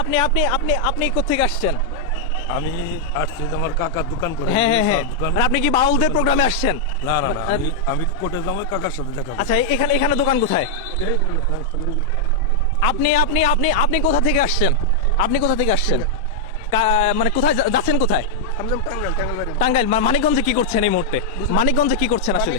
আপনি আপনি আপনি আপনি কোথেকে আসছেন? আমি আসছি আমার কাকার দোকান করে। হ্যাঁ হ্যাঁ হ্যাঁ। আর আপনি কি বাউলদের প্রোগ্রামে আসছেন? না না না আমি আমি কোর্টে যাব কাকার সাথে দেখা আচ্ছা এখানে এখানে দোকান কোথায়? আপনি আপনি আপনি আপনি কোথা থেকে আসছেন? আপনি কোথা থেকে আসছেন? মানে কোথায় যাচ্ছেন কোথায়? টাঙ্গাইল টাঙ্গাইল টাঙ্গাইল মানিকগঞ্জে কি করছেন এই মুহূর্তে? মানিকগঞ্জে কি করছেন আসলে?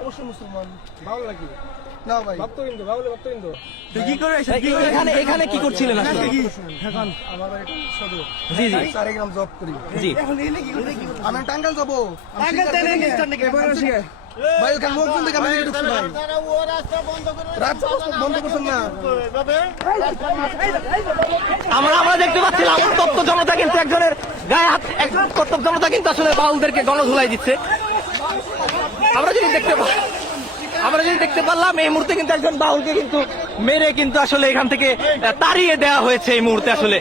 অবশ্যই মুসলমান। ভালো লাগে। না ভাই। ভক্ত কিন্তু ভালো ভক্ত কিন্তু এখানে এখানে কি করছিলেন আসলে? আমার বাড়ি সদর। জি জি। জব করি। জি। আমি টাঙ্গাইল যাব। ভাই ওখানে লোকজন দেখে আমি এদিকে ঢুকছি ভাই। রাস্তা বন্ধ করছেন না। আমরা আমরা দেখতে পাচ্ছিলাম তত্ত্ব জনতা কিন্তু একজনের গায়ে হাত একজন তত্ত্ব জনতা কিন্তু আসলে বাউলদেরকে গণধুলাই দিচ্ছে। আমরা যদি দেখতে পা- আমরা যদি দেখতে পারলাম এই মুহূর্তে কিন্তু একজন বাউলকে কিন্তু মেরে কিন্তু আসলে এখান থেকে তাড়িয়ে দেওয়া হয়েছে এই মুহূর্তে আসলে।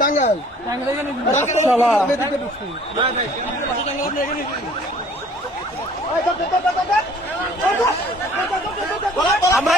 টাঙ্গাইল। আমরা